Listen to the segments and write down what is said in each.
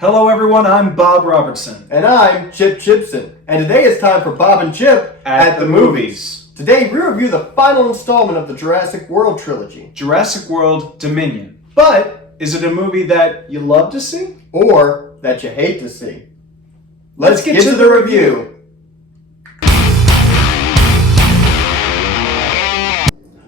Hello everyone, I'm Bob Robertson. And I'm Chip Chipson. And today is time for Bob and Chip at the movies. Today we review the final installment of the Jurassic World Trilogy. Jurassic World Dominion. But is it a movie that you love to see? Or that you hate to see? Let's get to the review.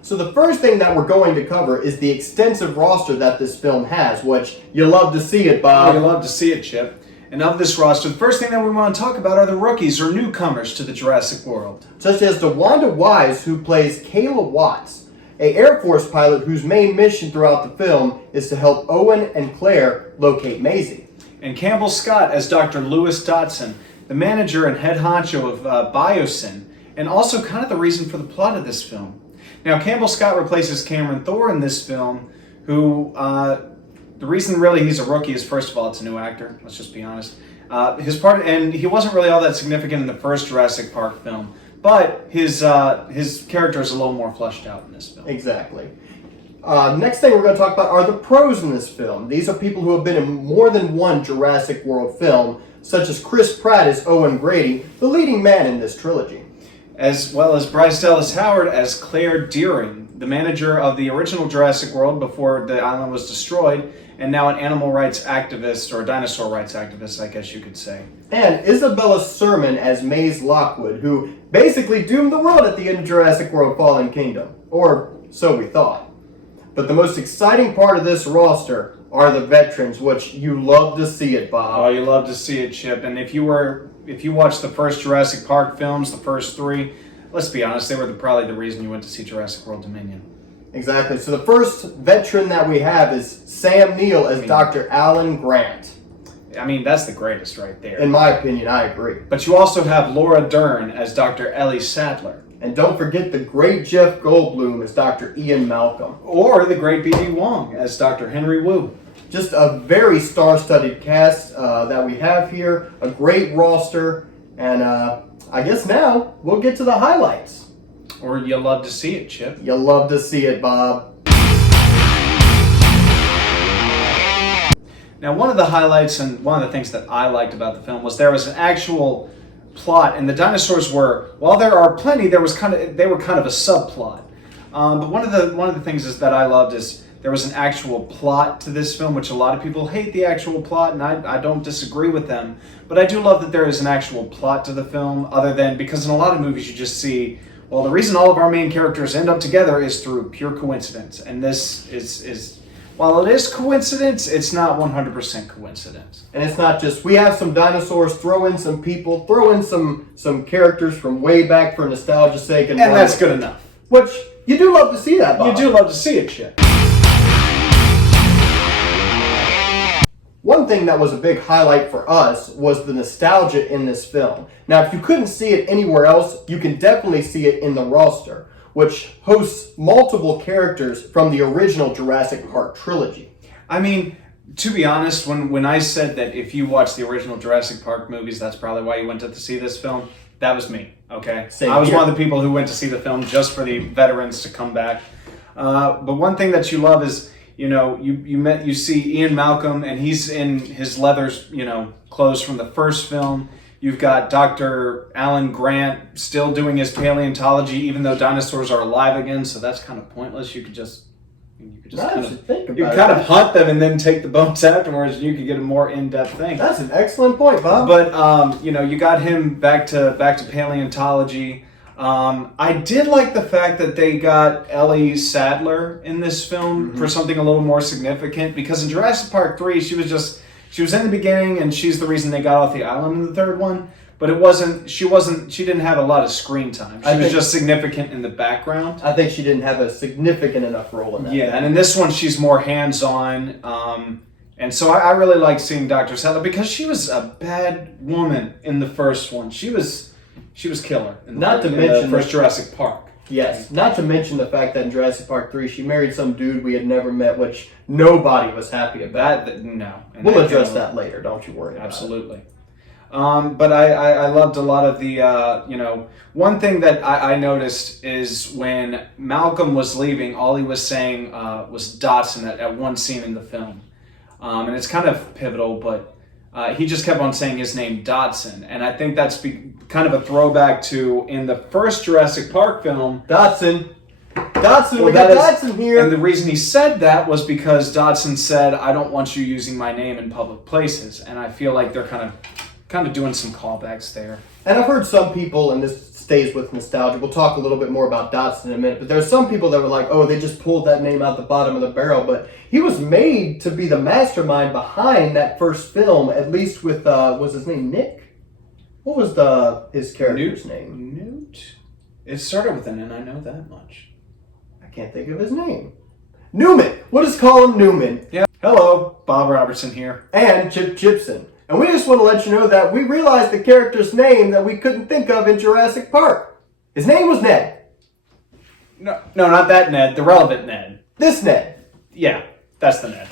So the first thing that we're going to cover is the extensive roster that this film has, which you love to see it, Bob. You love to see it, Chip. And of this roster, the first thing that we want to talk about are the rookies or newcomers to the Jurassic World. Such as DeWanda Wise, who plays Kayla Watts, an Air Force pilot whose main mission throughout the film is to help Owen and Claire locate Maisie. And Campbell Scott as Dr. Lewis Dotson, the manager and head honcho of Biosyn, and also kind of the reason for the plot of this film. Now, Campbell Scott replaces Cameron Thor in this film, who, the reason really he's a rookie is, first of all, it's a new actor, let's just be honest. And he wasn't really all that significant in the first Jurassic Park film, but his character is a little more fleshed out in this film. Exactly. Next thing we're going to talk about are the pros in this film. These are people who have been in more than one Jurassic World film, such as Chris Pratt as Owen Grady, the leading man in this trilogy. As well as Bryce Dallas Howard as Claire Deering, the manager of the original Jurassic World before the island was destroyed, and now an animal rights activist, or dinosaur rights activist, I guess you could say. And Isabella Sermon as Maze Lockwood, who basically doomed the world at the end of Jurassic World Fallen Kingdom. Or so we thought. But the most exciting part of this roster are the veterans, which you love to see it, Bob. Oh, you love to see it, Chip. And if you watched the first Jurassic Park films, the first three, let's be honest, they were probably the reason you went to see Jurassic World Dominion. Exactly. So the first veteran that we have is Sam Neill as Dr. Alan Grant. I mean, that's the greatest right there. In my opinion, I agree. But you also have Laura Dern as Dr. Ellie Sattler. And don't forget the great Jeff Goldblum as Dr. Ian Malcolm. Or the great B.D. Wong as Dr. Henry Wu. Just a very star-studded cast that we have here, a great roster, and I guess now we'll get to the highlights. Or you'll love to see it, Chip. You'll love to see it, Bob. Now, one of the highlights and one of the things that I liked about the film was there was an actual plot, and the dinosaurs were, while there are plenty, they were kind of a subplot. But one of the things is that I loved is there was an actual plot to this film, which a lot of people hate the actual plot, and I don't disagree with them. But I do love that there is an actual plot to the film, other than, because in a lot of movies you just see, well, the reason all of our main characters end up together is through pure coincidence. And this is while it is coincidence, it's not 100% coincidence. And it's not just, we have some dinosaurs, throw in some people, throw in some characters from way back for nostalgia's sake. And that's good enough. Which, you do love to see that, Bob. You do love to see it, Chip. One thing that was a big highlight for us was the nostalgia in this film. Now, if you couldn't see it anywhere else, you can definitely see it in the roster, which hosts multiple characters from the original Jurassic Park trilogy. I mean, to be honest, when I said that if you watch the original Jurassic Park movies, that's probably why you went to see this film, that was me, okay? I was one of the people who went to see the film just for the veterans to come back. But one thing that you love is, you know, you see Ian Malcolm, and he's in his leather, clothes from the first film. You've got Dr. Alan Grant still doing his paleontology, even though dinosaurs are alive again. So that's kind of pointless. You could just kind of hunt them and then take the bones afterwards, and you could get a more in-depth thing. That's an excellent point, Bob. But you got him back to paleontology. I did like the fact that they got Ellie Sattler in this film for something a little more significant, because in Jurassic Park 3 she was in the beginning and she's the reason they got off the island in the third one, but she didn't have a lot of screen time. She was just significant in the background. I think she didn't have a significant enough role in that. Yeah, and in this one she's more hands-on. And so I really like seeing Dr. Sattler, because she was a bad woman in the first one. She was killer in the first Jurassic Park. Yes, not to mention the fact that in Jurassic Park 3 she married some dude we had never met, which nobody was happy about. No. We'll address that later, don't you worry about it. Absolutely. But I loved a lot of the, one thing that I noticed is when Malcolm was leaving, all he was saying was Dotson at one scene in the film. And it's kind of pivotal, but he just kept on saying his name Dodson, and I think that's kind of a throwback to in the first Jurassic Park film. Dodson, we got Dodson here. And the reason he said that was because Dodson said, "I don't want you using my name in public places," and I feel like they're kind of doing some callbacks there. And I've heard some people, and this stays with nostalgia, we'll talk a little bit more about Dodson in a minute, but there's some people that were like, oh, they just pulled that name out the bottom of the barrel, but he was made to be the mastermind behind that first film, at least with, was his name Nick? What was his character's name? Newt? It started with an N, I know that much. I can't think of his name. Newman! We'll just call him Newman. Yeah. Hello, Bob Robertson here. And Chip Gibson. And we just want to let you know that we realized the character's name that we couldn't think of in Jurassic Park. His name was Ned. No, not that Ned. The relevant Ned. This Ned. Yeah, that's the Ned.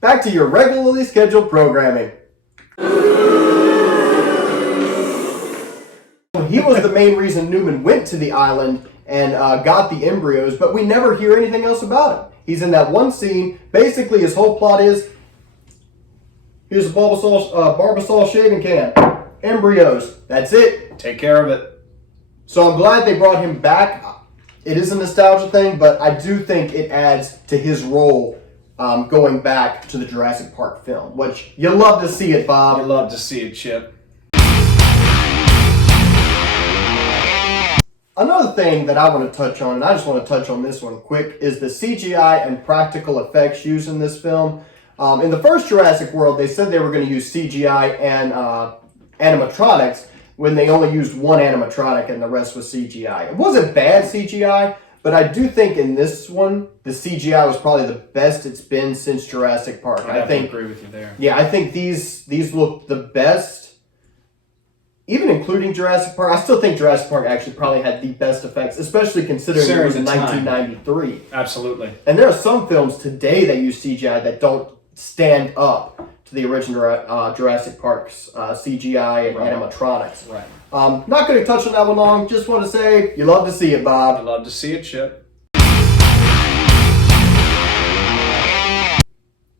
Back to your regularly scheduled programming. He was the main reason Newman went to the island and got the embryos, but we never hear anything else about him. He's in that one scene. Basically, his whole plot is, here's a Barbasol shaving can. Embryos. That's it. Take care of it. So I'm glad they brought him back. It is a nostalgia thing, but I do think it adds to his role going back to the Jurassic Park film, which you love to see it, Bob. You love to see it, Chip. Another thing that I want to touch on, and I just want to touch on this one quick, is the CGI and practical effects used in this film. In the first Jurassic World, they said they were going to use CGI and animatronics when they only used one animatronic and the rest was CGI. It wasn't bad CGI, but I do think in this one, the CGI was probably the best it's been since Jurassic Park. I think agree with you there. Yeah, I think these look the best. Even including Jurassic Park, I still think Jurassic Park actually probably had the best effects, especially considering it was in 1993. Absolutely. And there are some films today that use CGI that don't stand up to the original Jurassic Park's CGI and animatronics. Right. Not going to touch on that one long. Just want to say, you love to see it, Bob. I love to see it, Chip.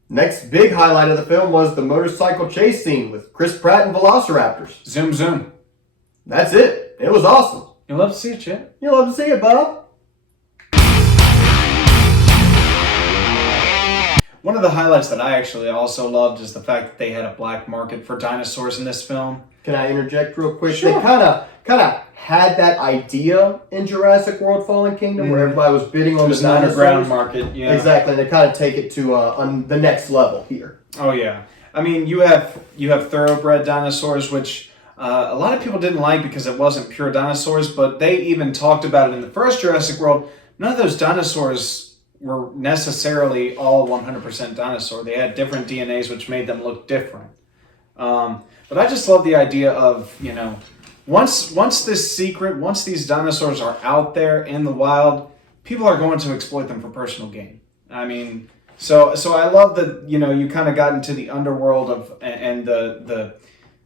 Next big highlight of the film was the motorcycle chase scene with Chris Pratt and Velociraptors. Zoom, zoom. That's it. It was awesome. You love to see it, Chip. You love to see it, Bob. One of the highlights that I actually also loved is the fact that they had a black market for dinosaurs in this film. Can I interject real quick? Sure. They kind of had that idea in Jurassic World Fallen Kingdom where everybody was bidding on the an underground market, yeah. Exactly, and they kind of take it to on the next level here. Oh yeah, I mean you have thoroughbred dinosaurs, which a lot of people didn't like because it wasn't pure dinosaurs, but they even talked about it in the first Jurassic World. None of those dinosaurs were necessarily all 100% dinosaur. They had different DNAs, which made them look different. But I just love the idea of, once these dinosaurs are out there in the wild, people are going to exploit them for personal gain. I mean, so I love that, you kind of got into the underworld and the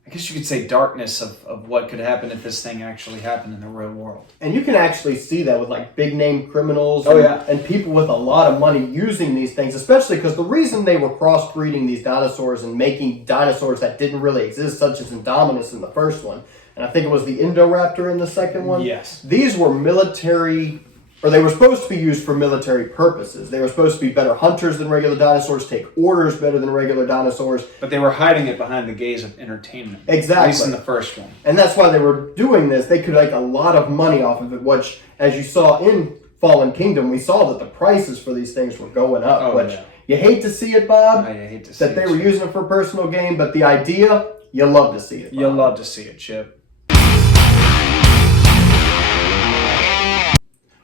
I guess you could say darkness of what could happen if this thing actually happened in the real world. And you can actually see that with like big name criminals and people with a lot of money using these things, especially because the reason they were crossbreeding these dinosaurs and making dinosaurs that didn't really exist, such as Indominus in the first one, and I think it was the Indoraptor in the second one. Yes. These were military, or they were supposed to be used for military purposes. They were supposed to be better hunters than regular dinosaurs, take orders better than regular dinosaurs. But they were hiding it behind the gaze of entertainment. Exactly. At least in the first one. And that's why they were doing this. They could make a lot of money off of it, which, as you saw in Fallen Kingdom, we saw that the prices for these things were going up, you hate to see it, Bob. I hate to see that they were using it for personal gain, but the idea, you love to see it, Bob. You love to see it, Chip.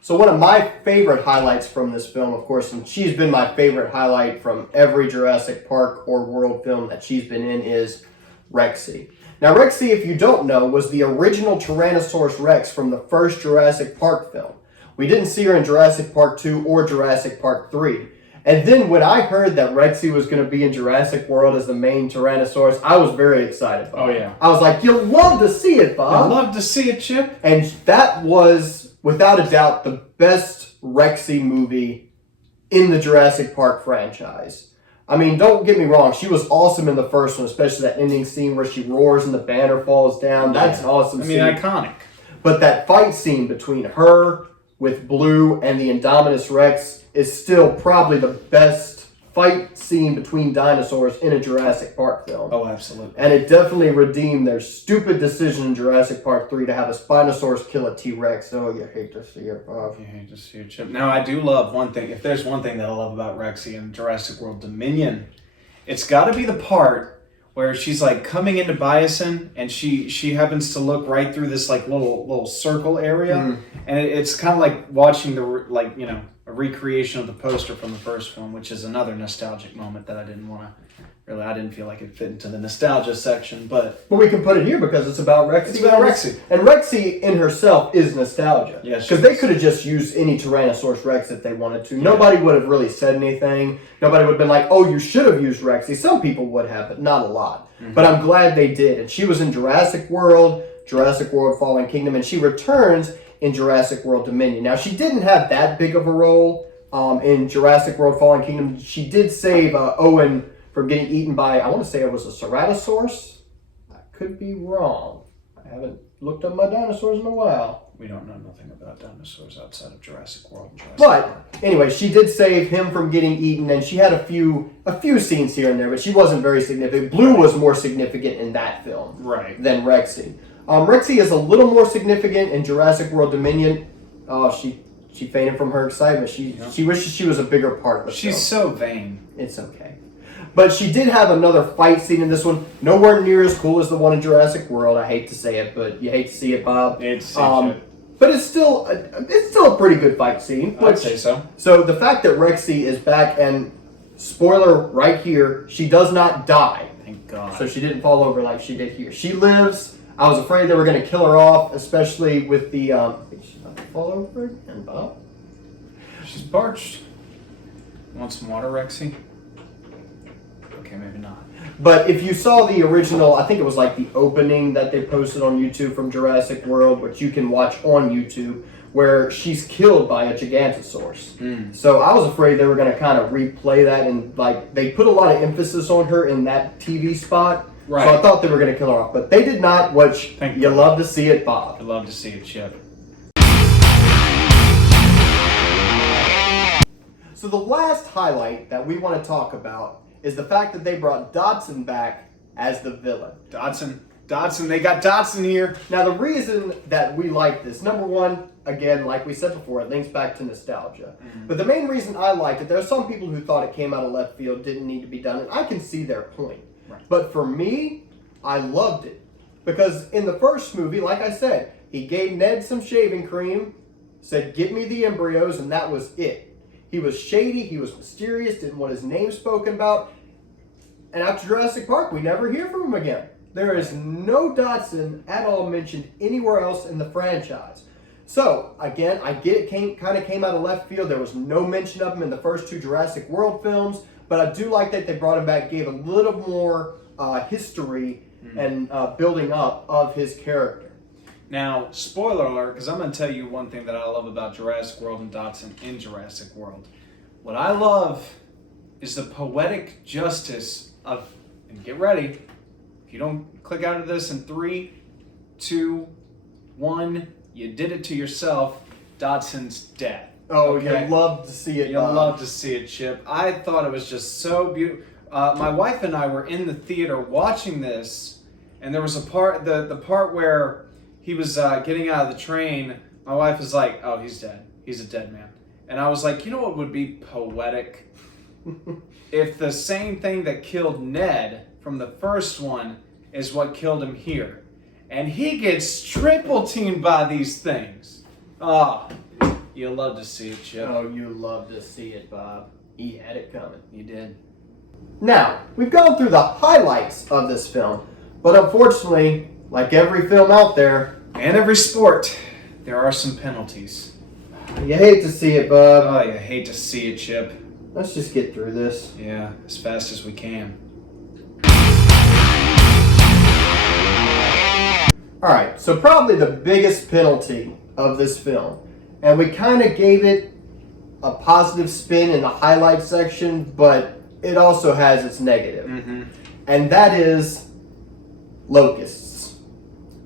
So one of my favorite highlights from this film, of course, and she's been my favorite highlight from every Jurassic Park or World film that she's been in, is Rexy. Now, Rexy, if you don't know, was the original Tyrannosaurus Rex from the first Jurassic Park film. We didn't see her in Jurassic Park 2 or Jurassic Park 3. And then when I heard that Rexy was going to be in Jurassic World as the main Tyrannosaurus, I was very excited, Bob. Oh, yeah. I was like, you'll love to see it, Bob. I love to see it, Chip. And that was, without a doubt, the best Rexy movie in the Jurassic Park franchise. I mean, don't get me wrong. She was awesome in the first one, especially that ending scene where she roars and the banner falls down. That's an awesome scene. Iconic. But that fight scene between her with Blue and the Indominus Rex is still probably the best fight scene between dinosaurs in a Jurassic Park film. Oh, absolutely. And it definitely redeemed their stupid decision in Jurassic Park 3 to have a Spinosaurus kill a T-Rex. Oh, you hate to see it, Bob. You hate to see it, Chip. Now, I do love one thing. If there's one thing that I love about Rexy in Jurassic World Dominion, it's got to be the part where she's like coming into Biosin and she happens to look right through this like little circle area, and it's kind of like watching the a recreation of the poster from the first film, which is another nostalgic moment that I didn't feel like it fit into the nostalgia section, but we can put it here because it's about Rexy. It's about Rexy. And Rexy in herself is nostalgia. Yes, because they could have just used any Tyrannosaurus Rex if they wanted to. Nobody would have really said anything. Nobody would have been like, oh, you should have used Rexy. Some people would have, but not a lot. But I'm glad they did. And she was in Jurassic World Fallen Kingdom, and she returns in Jurassic World Dominion. Now, she didn't have that big of a role in Jurassic World Fallen Kingdom. She did save Owen from getting eaten by, I want to say it was a Ceratosaurus. I could be wrong. I haven't looked up my dinosaurs in a while. We don't know nothing about dinosaurs outside of Jurassic World and Jurassic But Park. anyway, she did save him from getting eaten, and she had a few scenes here and there, but she wasn't very significant. Blue was more significant in that film than Rexy. Rexy is a little more significant in Jurassic World Dominion. Oh, she fainted from her excitement. She wishes she was a bigger part of the film. She's so vain. It's okay. But she did have another fight scene in this one. Nowhere near as cool as the one in Jurassic World. I hate to say it, but you hate to see it, Bob. But it's still a pretty good fight scene. I'd say so. So the fact that Rexy is back, and spoiler right here, she does not die. Thank God. So she didn't fall over like she did here. She lives. I was afraid they were going to kill her off, especially with the. I think she's about to fall over again, Bob. She's parched. Want some water, Rexy? Okay, maybe not. But if you saw the original, I think it was like the opening that they posted on YouTube from Jurassic World, which you can watch on YouTube, where she's killed by a Gigantosaurus. So I was afraid they were going to kind of replay that, and like they put a lot of emphasis on her in that TV spot. Right. So I thought they were going to kill her off, but they did not, which you love to see it, Bob. I love to see it, Chip. So the last highlight that we want to talk about is the fact that they brought Dodson back as the villain. Dodson, they got Dodson here. Now the reason that we like this, number one, again, like we said before, it links back to nostalgia. But the main reason I liked it, there are some people who thought it came out of left field, didn't need to be done, and I can see their point. But for me, I loved it. Because in the first movie, like I said, he gave Ned some shaving cream, said, "Give me the embryos," and that was it. He was shady, he was mysterious, didn't want his name spoken about. And after Jurassic Park, we never hear from him again. There is no Dodson at all mentioned anywhere else in the franchise. So, again, I get it kind of came out of left field. There was no mention of him in the first two Jurassic World films. But I do like that they brought him back, gave a little more history and building up of his character. Now, spoiler alert, because I'm going to tell you one thing that I love about Jurassic World and Dodson in Jurassic World. What I love is the poetic justice of, and get ready, if you don't click out of this in 3, 2, 1, you did it to yourself, Dodson's death. Oh, okay. You'll love to see it. You'll love to see it, Chip. I thought it was just so beautiful. My wife and I were in the theater watching this, and there was a part, the part where he was getting out of the train. My wife was like, "Oh, he's dead. He's a dead man." And I was like, you know what would be poetic? If the same thing that killed Ned from the first one is what killed him here. And he gets triple teamed by these things. Oh, you'll love to see it, Chip. Oh, you love to see it, Bob. He had it coming. He did. Now, we've gone through the highlights of this film, but unfortunately, like every film out there, and every sport, there are some penalties. You hate to see it, Bob. Oh, you hate to see it, Chip. Let's just get through this. Yeah, as fast as we can. Alright, so probably the biggest penalty of this film, and we kind of gave it a positive spin in the highlight section, but it also has its negative. Mm-hmm. And that is locusts.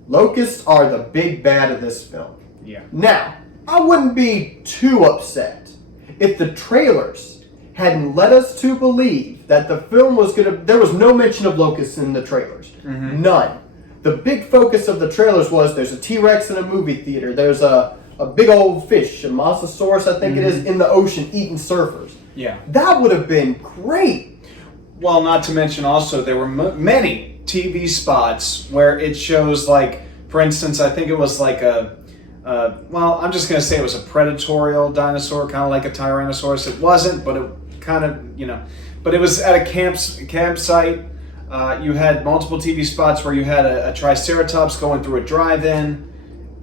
Locusts are the big bad of this film. Yeah. Now, I wouldn't be too upset if the trailers hadn't led us to believe that the film was going to... There was no mention of locusts in the trailers. Mm-hmm. None. The big focus of the trailers was there's a T-Rex in a movie theater. There's a big old fish, a Mosasaurus, I think it is, in the ocean eating surfers. Yeah. That would have been great. Well, not to mention also there were many TV spots where it shows, like, for instance, I think it was like I'm just going to say it was a predatorial dinosaur, kind of like a Tyrannosaurus. It wasn't, but it kind of, but it was at a campsite. You had multiple TV spots where you had a Triceratops going through a drive-in,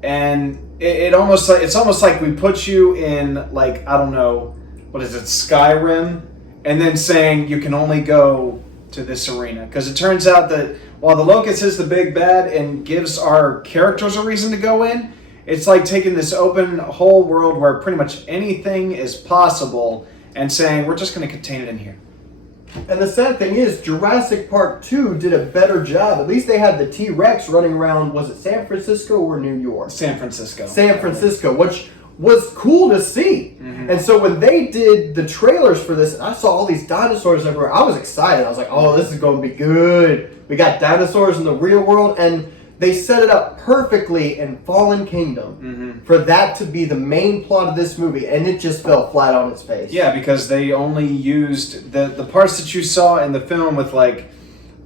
and it's almost like we put you in, like, I don't know, what is it, Skyrim, and then saying you can only go to this arena. Because it turns out that while the Locust is the big bad and gives our characters a reason to go in, it's like taking this open whole world where pretty much anything is possible and saying we're just going to contain it in here. And the sad thing is, Jurassic Park 2 did a better job. At least they had the T-Rex running around, was it San Francisco or New York? San Francisco. San Francisco, which was cool to see. Mm-hmm. And so when they did the trailers for this, and I saw all these dinosaurs everywhere, I was excited. I was like, oh, this is going to be good. We got dinosaurs in the real world, and they set it up perfectly in Fallen Kingdom for that to be the main plot of this movie, and it just fell flat on its face. Yeah, because they only used the parts that you saw in the film with, like,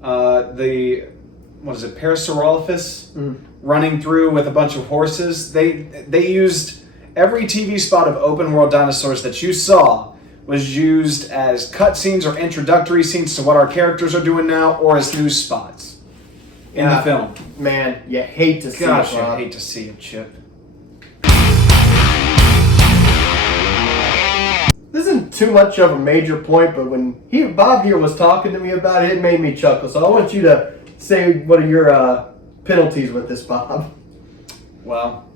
Parasaurolophus running through with a bunch of horses. They used every TV spot of open world dinosaurs that you saw was used as cutscenes or introductory scenes to what our characters are doing now, or as news spots in the film. Man, you hate to see it, Bob. Gosh, I hate to see it, Chip. This isn't too much of a major point, but when Bob here was talking to me about it, it made me chuckle. So I want you to say what are your penalties with this, Bob. Well,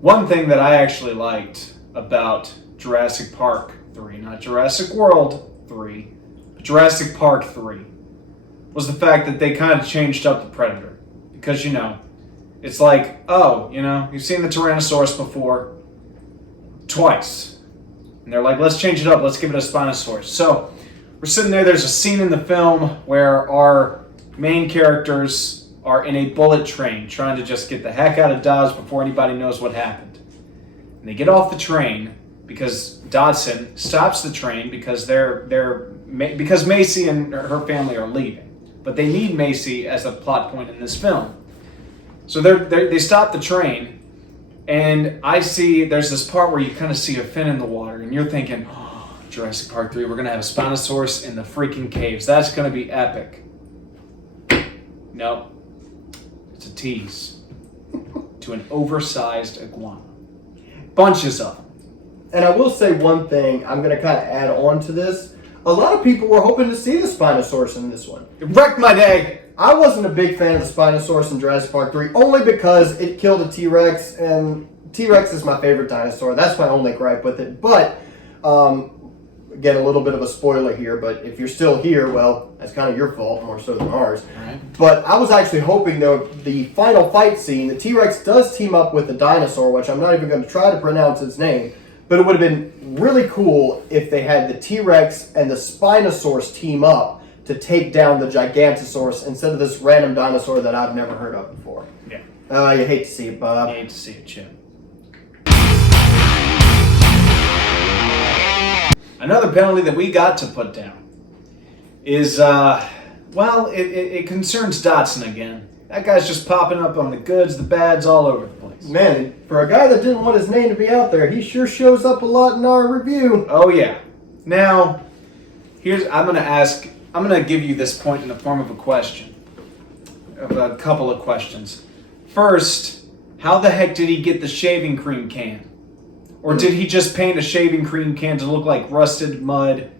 one thing that I actually liked about Jurassic Park 3, not Jurassic World 3, but Jurassic Park 3, was the fact that they kind of changed up the Predator. Because, it's like, you've seen the Tyrannosaurus before twice. And they're like, let's change it up, let's give it a Spinosaurus. So, we're sitting there, there's a scene in the film where our main characters are in a bullet train trying to just get the heck out of Dodge before anybody knows what happened. And they get off the train because Dodson stops the train because because Macy and her family are leaving. But they need Macy as a plot point in this film. So they stop the train, and there's this part where you kind of see a fin in the water, and you're thinking, oh, Jurassic Park 3, we're going to have a Spinosaurus in the freaking caves. That's going to be epic. Nope. It's a tease to an oversized iguana. Bunches of them. And I will say one thing, I'm going to kind of add on to this. A lot of people were hoping to see the Spinosaurus in this one. It wrecked my day. I wasn't a big fan of the Spinosaurus in Jurassic Park 3, only because it killed a T-Rex, and T-Rex is my favorite dinosaur. That's my only gripe with it. But, again, a little bit of a spoiler here, but if you're still here, well, that's kind of your fault, more so than ours. Right. But I was actually hoping, though, the final fight scene, the T-Rex does team up with the dinosaur, which I'm not even going to try to pronounce its name, but it would have been really cool if they had the T-Rex and the Spinosaurus team up to take down the Gigantosaurus instead of this random dinosaur that I've never heard of before. Yeah. You hate to see it, Bob. You hate to see it, Chip. Another penalty that we got to put down is, it concerns Dotson again. That guy's just popping up on the goods, the bads, all over the place. Man, for a guy that didn't want his name to be out there, he sure shows up a lot in our review. Oh, yeah. Now, I'm going to give you this point in the form of a question. Of a couple of questions. First, how the heck did he get the shaving cream can? Or did he just paint a shaving cream can to look like rusted mud?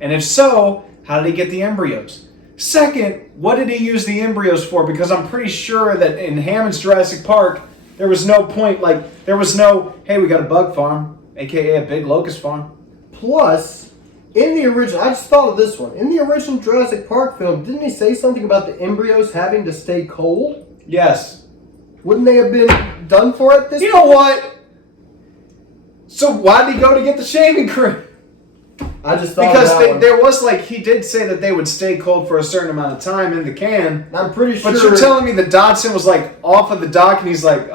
And if so, how did he get the embryos? Second, what did he use the embryos for? Because I'm pretty sure that in Hammond's Jurassic Park, there was no point, hey, we got a bug farm, aka a big locust farm. Plus, In the original, I just thought of this one. In the original Jurassic Park film, didn't he say something about the embryos having to stay cold? Yes. Wouldn't they have been done for at this You know what? So why did he go to get the shaving cream? I just thought because there was he did say that they would stay cold for a certain amount of time in the can. I'm pretty sure. But you're telling me that Dodson was off of the dock and he's like,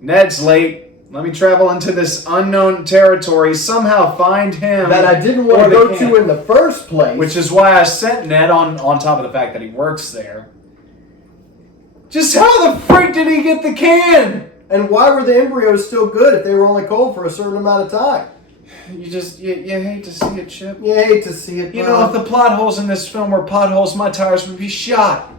Ned's late. Let me travel into this unknown territory, somehow find him. That I didn't want to go to in the first place. Which is why I sent Ned on top of the fact that he works there. Just how the freak did he get the can? And why were the embryos still good if they were only cold for a certain amount of time? You hate to see it, Chip. You hate to see it, You know, if the plot holes in this film were potholes, my tires would be shot.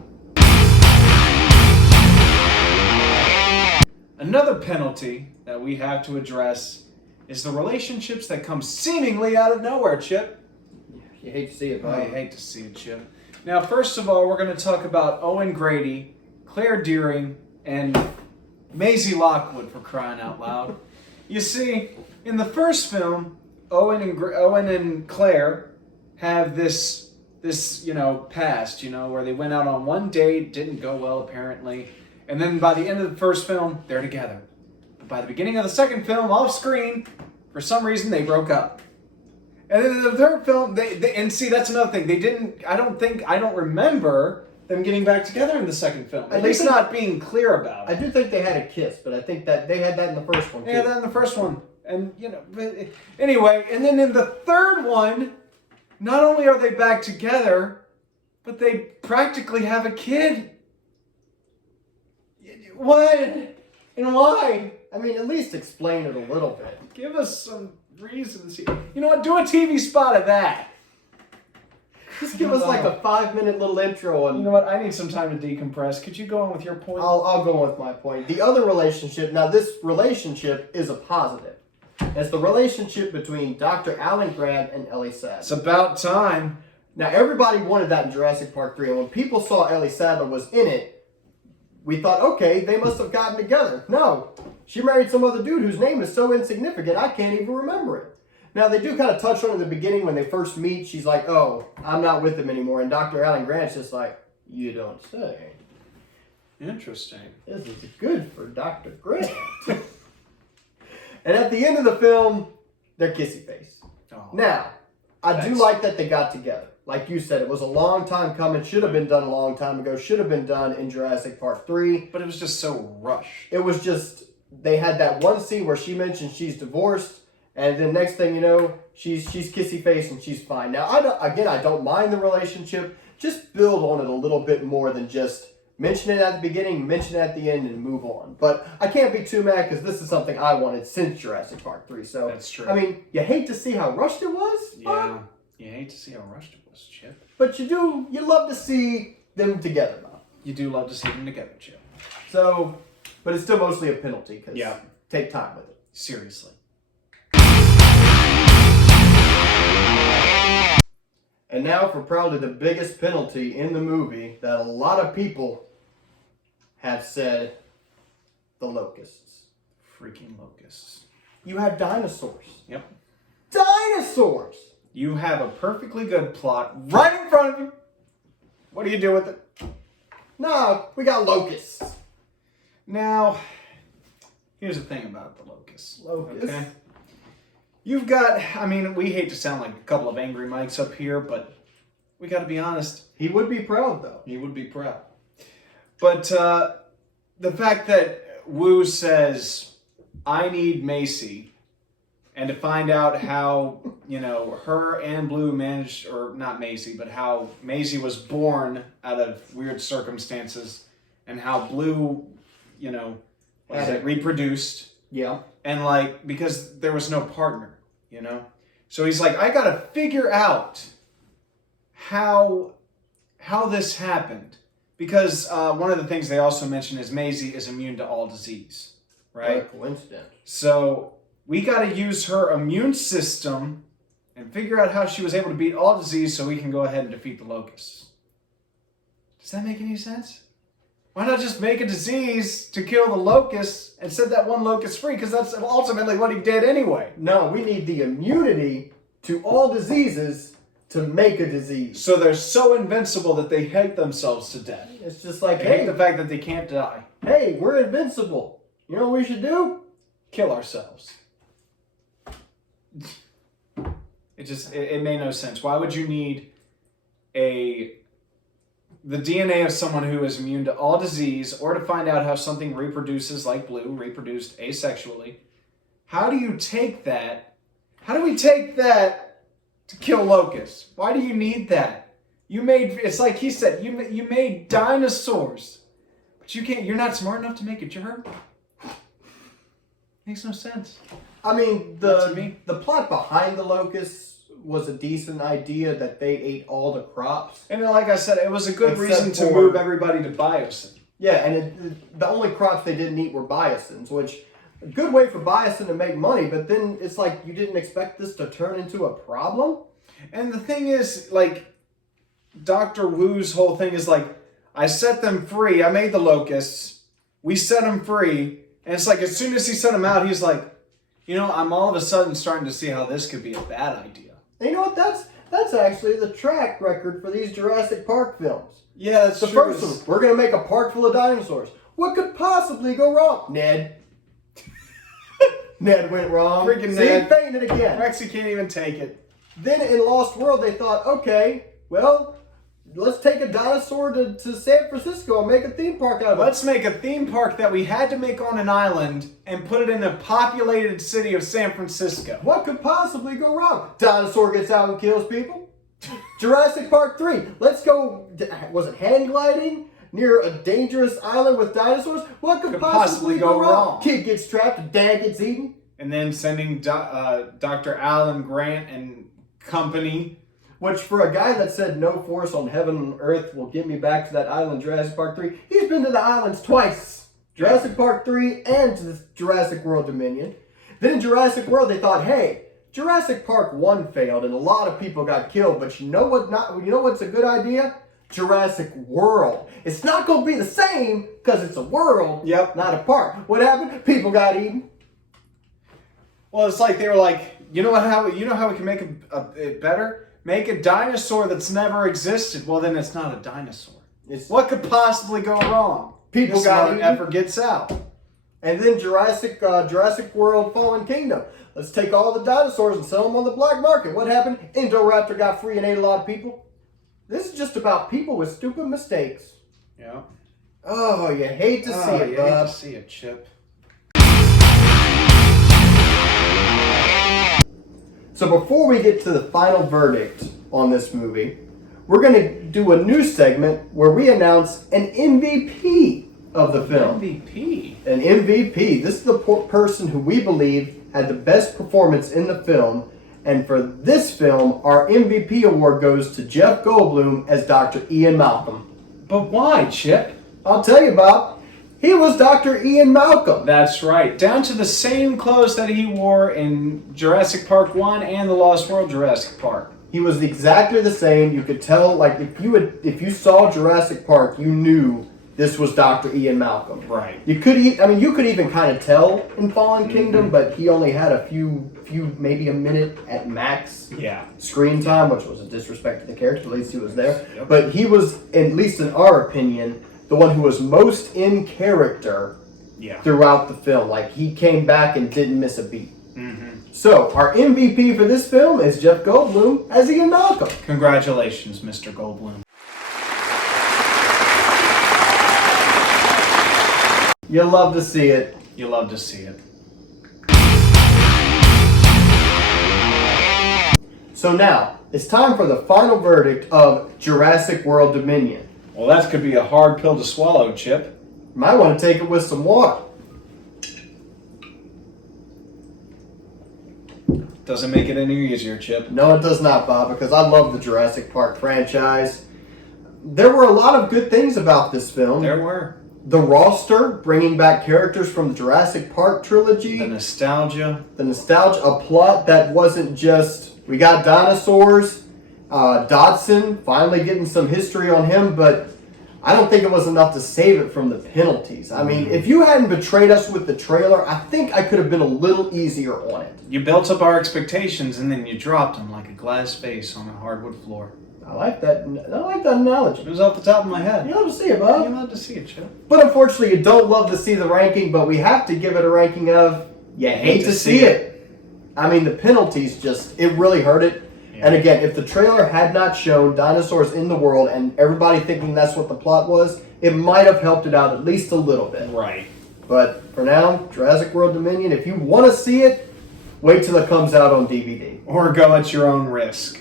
Another penalty that we have to address is the relationships that come seemingly out of nowhere, Chip. You hate to see it, I hate to see it, Chip. Now, first of all, we're going to talk about Owen Grady, Claire Deering, and Maisie Lockwood, for crying out loud. You see, in the first film, Owen and Claire have this past, where they went out on one date, didn't go well apparently, and then by the end of the first film, they're together. But by the beginning of the second film, off screen, for some reason, they broke up. And then in the third film, and see, that's another thing. I don't remember them getting back together in the second film. At least not being clear about it. I do think they had a kiss, but I think that they had that in the first one, too. They had that in the first one. And, but anyway, and then in the third one, not only are they back together, but they practically have a kid. What? And why? I mean, at least explain it a little bit. Give us some reasons here. You know what? Do a TV spot of that. Just give us a 5-minute little intro. And you know what? I need some time to decompress. Could you go on with your point? I'll go on with my point. The other relationship, now this relationship is a positive. It's the relationship between Dr. Alan Grant and Ellie Sattler. It's about time. Now, everybody wanted that in Jurassic Park 3, and when people saw Ellie Sattler was in it, we thought, okay, they must have gotten together. No, she married some other dude whose name is so insignificant, I can't even remember it. Now, they do kind of touch on it in the beginning when they first meet. She's like, oh, I'm not with him anymore. And Dr. Alan Grant's just like, you don't say. Interesting. This is good for Dr. Grant. And at the end of the film, they're kissy face. Oh, now, I do like that they got together. Like you said, it was a long time coming. Should have been done a long time ago. Should have been done in Jurassic Park 3. But it was just so rushed. It was just, they had that one scene where she mentioned she's divorced. And then next thing you know, she's kissy face and she's fine. Now, I don't mind the relationship. Just build on it a little bit more than just mention it at the beginning, mention it at the end, and move on. But I can't be too mad because this is something I wanted since Jurassic Park 3. So that's true. I mean, you hate to see how rushed it was. Yeah, you hate to see how rushed it was, Chip. But you love to see them together, Bob. You do love to see them together, Chip. So, but it's still mostly a penalty because take time with it. Seriously. And now for probably the biggest penalty in the movie that a lot of people have said, the locusts. Freaking locusts. You have dinosaurs. Yep. Dinosaurs! You have a perfectly good plot right in front of you. What do you do with it? No, we got locusts. Now, here's the thing about the locusts. Locusts. Okay? You've got, I mean, we hate to sound like a couple of angry mics up here, but we got to be honest. He would be proud, though. He would be proud. But the fact that Wu says, I need Macy, and to find out how, her and Blue managed, or not Macy, but how Maisie was born out of weird circumstances, and how Blue, reproduced. Yeah. And because there was no partner, So he's like, I got to figure out how this happened. Because one of the things they also mention is Maisie is immune to all disease, right? What a coincidence. So we got to use her immune system and figure out how she was able to beat all disease so we can go ahead and defeat the locusts. Does that make any sense? Why not just make a disease to kill the locusts and set that one locust free? Because that's ultimately what he did anyway. No, we need the immunity to all diseases to make a disease. So they're so invincible that they hate themselves to death. It's just like, They hate the fact that they can't die. Hey, we're invincible. You know what we should do? Kill ourselves. It made no sense. Why would you need the DNA of someone who is immune to all disease, or to find out how something reproduces like Blue, reproduced asexually? How do you take that? How do we take that to kill locusts? Why do you need that? It's like he said, you made dinosaurs, but you're not smart enough to make a germ? Makes no sense. I mean, the plot behind the locusts was a decent idea, that they ate all the crops. And like I said, it was a good reason to move everybody to biosyn. Yeah, and the only crops they didn't eat were biosins, which a good way for biosyn to make money, but then it's like you didn't expect this to turn into a problem? And the thing is, like, Dr. Wu's whole thing is like, I set them free, I made the locusts, we set them free, and it's like as soon as he set them out, he's like, I'm all of a sudden starting to see how this could be a bad idea. And you know what? That's actually the track record for these Jurassic Park films. Yeah, that's the true. first one. We're going to make a park full of dinosaurs. What could possibly go wrong? Ned. Ned went wrong. Freaking See, Ned. he fainted again. Rexy can't even take it. Then in Lost World, they thought, okay, well, let's take a dinosaur to San Francisco and make a theme park out of it. Let's make a theme park that we had to make on an island and put it in a populated city of San Francisco. What could possibly go wrong? Dinosaur gets out and kills people. Jurassic Park 3. Let's go, was it hang gliding near a dangerous island with dinosaurs? What could possibly go wrong? Kid gets trapped, dad gets eaten. And then sending Dr. Alan Grant and company. Which, for a guy that said no force on heaven and earth will get me back to that island, Jurassic Park 3, he's been to the islands twice. Jurassic Park 3 and to the Jurassic World Dominion. Then in Jurassic World, they thought, hey, Jurassic Park 1 failed and a lot of people got killed, but you know what's a good idea? Jurassic World. It's not going to be the same because it's a world, not a park. What happened? People got eaten. Well, it's like they were like, how we can make it better? Make a dinosaur that's never existed. Well, then it's not a dinosaur. What could possibly go wrong? People got eaten. Effort gets out. And then Jurassic World Fallen Kingdom. Let's take all the dinosaurs and sell them on the black market. What happened? Indoraptor got free and ate a lot of people. This is just about people with stupid mistakes. Yeah. Oh, you hate to see it, you bud. hate to see it, Chip. So before we get to the final verdict on this movie, we're going to do a new segment where we announce an MVP of the film. MVP? An MVP. This is the person who we believe had the best performance in the film. And for this film, our MVP award goes to Jeff Goldblum as Dr. Ian Malcolm. But why, Chip? I'll tell you, Bob. He was Dr. Ian Malcolm. That's right. Down to the same clothes that he wore in Jurassic Park 1 and the Lost World Jurassic Park. He was exactly the same. You could tell, like, if you saw Jurassic Park, you knew this was Dr. Ian Malcolm. Right. You could even kind of tell in Fallen Kingdom, but he only had a few, maybe a minute at max screen time, which was a disrespect to the character. At least he was there. Yep. But he was, at least in our opinion, the one who was most in character throughout the film. Like, he came back and didn't miss a beat. Mm-hmm. So, our MVP for this film is Jeff Goldblum as Ian Malcolm. Congratulations, Mr. Goldblum. You love to see it. You love to see it. So now, it's time for the final verdict of Jurassic World Dominion. Well, that could be a hard pill to swallow, Chip. You might want to take it with some water. Doesn't make it any easier, Chip. No, it does not, Bob, because I love the Jurassic Park franchise. There were a lot of good things about this film. There were. The roster, bringing back characters from the Jurassic Park trilogy. The nostalgia. A plot that wasn't just, we got dinosaurs. Dodson, finally getting some history on him, but I don't think it was enough to save it from the penalties. I mean, if you hadn't betrayed us with the trailer, I think I could have been a little easier on it. You built up our expectations and then you dropped them like a glass vase on a hardwood floor. I like that analogy. It was off the top of my head. You love to see it, Bob. You love to see it, Chip. But unfortunately, you don't love to see the ranking, but we have to give it a ranking of you hate to see it. I mean, the penalties it really hurt it. Yeah. And again, if the trailer had not shown dinosaurs in the world and everybody thinking that's what the plot was, it might have helped it out at least a little bit. Right. But for now, Jurassic World Dominion, if you want to see it, wait till it comes out on DVD. Or go at your own risk.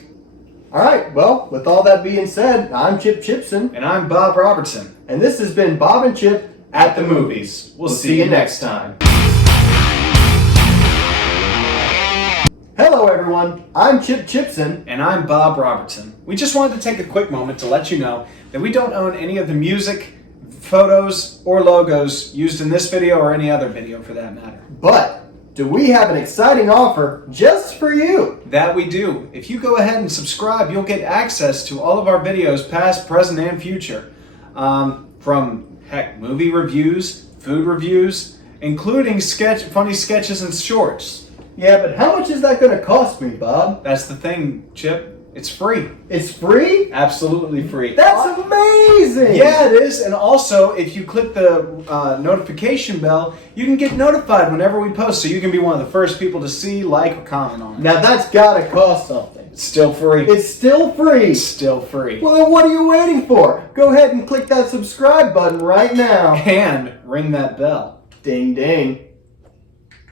All right, well, with all that being said, I'm Chip Chipson. And I'm Bob Robertson. And this has been Bob and Chip at the Movies. We'll see you next time. Hello, everyone. I'm Chip Chipson. And I'm Bob Robertson. We just wanted to take a quick moment to let you know that we don't own any of the music, photos, or logos used in this video or any other video for that matter. But do we have an exciting offer just for you? That we do. If you go ahead and subscribe, you'll get access to all of our videos, past, present, and future. From, heck, movie reviews, food reviews, including funny sketches and shorts. Yeah, but how much is that going to cost me, Bob? That's the thing, Chip. It's free. It's free? Absolutely free. That's amazing! Yeah, it is. And also, if you click the notification bell, you can get notified whenever we post, so you can be one of the first people to see, like, or comment on it. Now that's got to cost something. It's still free. It's still free. It's still free. Well, then what are you waiting for? Go ahead and click that subscribe button right now. And ring that bell. Ding, ding.